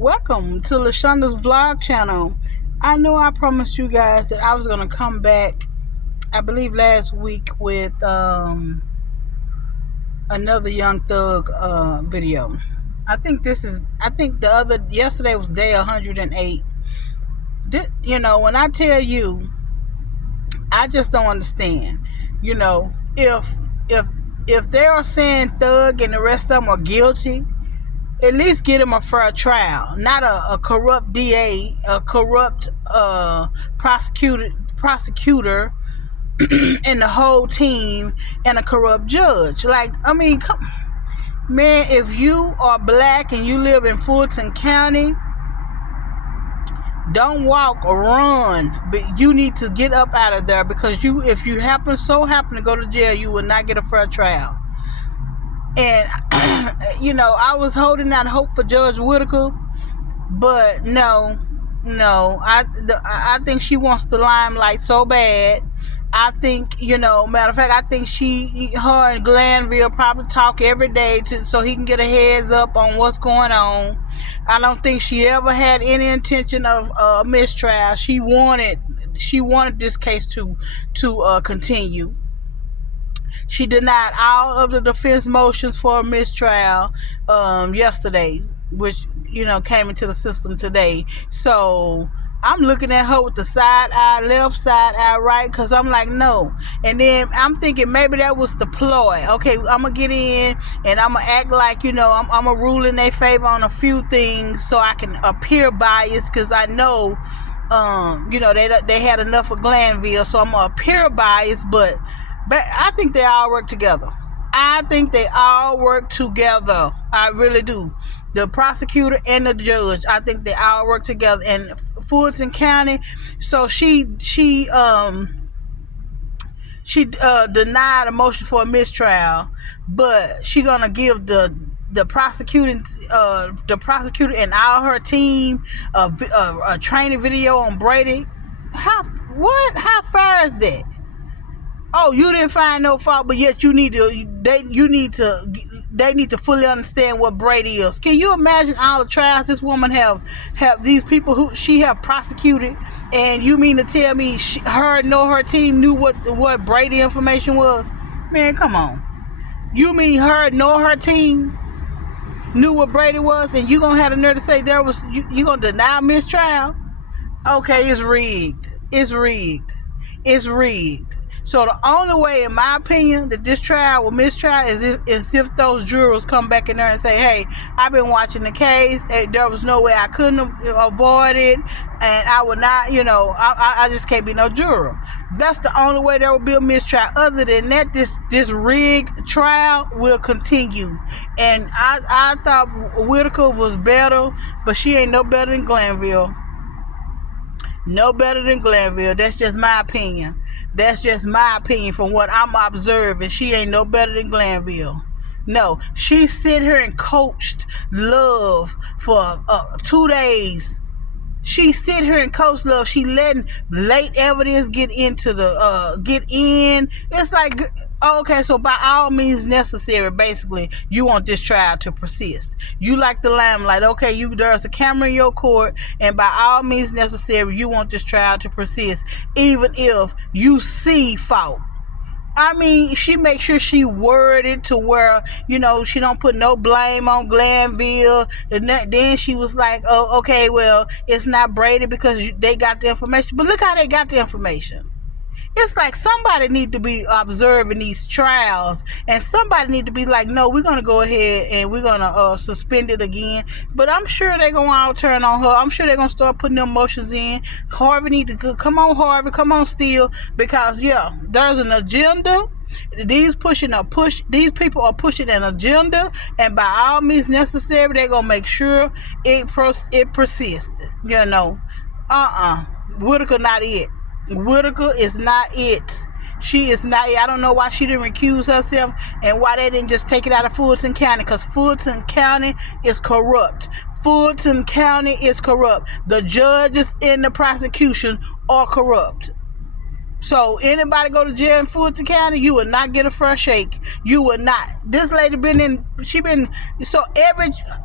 Welcome to LaShonda's vlog channel. I know I promised you guys that I was going to come back, I believe last week, with another Young Thug video. Yesterday was day 108. When I tell you, I just don't understand. If they are saying Thug and the rest of them are guilty, at least get him a fair trial, not a corrupt DA, a corrupt prosecutor, and the whole team, and a corrupt judge. Man, if you are black and you live in Fulton County, don't walk or run, but you need to get up out of there, because if you happen to go to jail, you will not get a fair trial. And I was holding out hope for Judge Whitaker, but no, I think she wants the limelight so bad. I think, matter of fact, I think her and Glanville probably talk every day so he can get a heads up on what's going on. I don't think she ever had any intention of mistrial. She wanted this case to continue. She denied all of the defense motions for a mistrial yesterday, which came into the system today. So I'm looking at her with the side eye left, side eye right, because I'm like, no. And then I'm thinking maybe that was the ploy. Okay, I'm going to get in and I'm going to act like, I'm going to rule in their favor on a few things so I can appear biased, because I know, they had enough of Glanville, so I'm going to appear biased, but I think they all work together. I really do. The prosecutor and the judge, I think they all work together. And Fulton County, so she denied a motion for a mistrial, but she gonna give the prosecutor and all her team a training video on Brady. How fair is that? Oh, you didn't find no fault, but yet they need to fully understand what Brady is. Can you imagine all the trials this woman have these people who she have prosecuted, and you mean to tell me her team knew what Brady information was? Man, come on. You mean her team knew what Brady was, and you gonna have the nerve to say you gonna deny mistrial? Okay, it's rigged. So the only way, in my opinion, that this trial will mistrial is if those jurors come back in there and say, hey, I've been watching the case, there was no way I couldn't avoid it, and I would not, I just can't be no juror. That's the only way there will be a mistrial. Other than that, this rigged trial will continue. And I thought Whitaker was better, but she ain't no better than Glanville. No better than Glanville. That's just my opinion. From what I'm observing. She ain't no better than Glanville. No, she sit here and coached Love for 2 days. She sit here and coach Love. She letting late evidence get in. It's like, okay, so by all means necessary, basically, you want this trial to persist. You like the limelight. Okay, there's a camera in your court, and by all means necessary, you want this trial to persist, even if you see fault. I mean, she makes sure she worded to where, she don't put no blame on Glanville. And then she was like, oh, okay, well, it's not Brady because they got the information. But look how they got the information. It's like somebody need to be observing these trials, and somebody need to be like, no, we're going to go ahead and we're going to suspend it again. But I'm sure they're going to all turn on her. I'm sure they're going to start putting them motions in. Harvey need to come on, Harvey, come on, Steele, because, there's an agenda. These people are pushing an agenda, and by all means necessary, they're going to make sure it persists. Whitaker not it. Whitaker is not it. She is not it. I don't know why she didn't recuse herself, and why they didn't just take it out of Fulton County, because Fulton County is corrupt. The judges in the prosecution are corrupt. So anybody go to jail in Fulton County, you will not get a fresh shake. You will not. This lady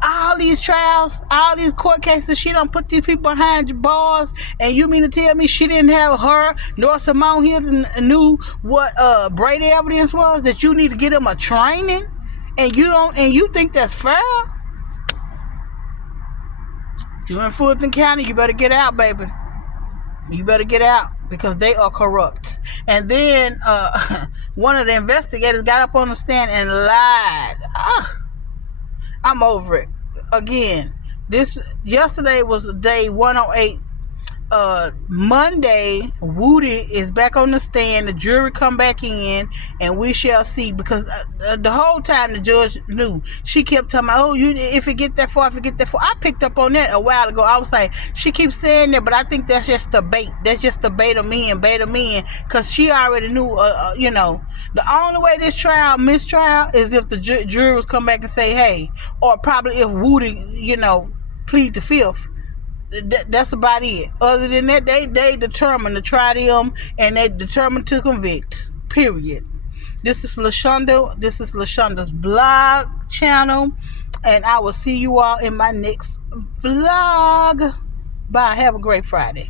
all these trials, all these court cases, she done put these people behind bars, and you mean to tell me she didn't have her nor Simone Hilton knew what Brady evidence was, that you need to get them a training, and you think that's fair? You in Fulton County, you better get out, baby. You better get out, because they are corrupt. And then one of the investigators got up on the stand and lied. I'm over it. Again, yesterday was day 108. Monday, Woody is back on the stand. The jury come back in, and we shall see. Because the whole time the judge knew. She kept telling me, if it get that far, I picked up on that a while ago. I was like, she keeps saying that, but I think that's just the bait. That's just the beta men. Because she already knew, the only way this mistrial, is if the jurors come back and say, hey, or probably if Woody, plead the fifth. That's about it. Other than that, they determined to try them, and they determined to convict. Period. This is LaShonda. This is LaShonda's blog channel, and I will see you all in my next vlog. Bye. Have a great Friday.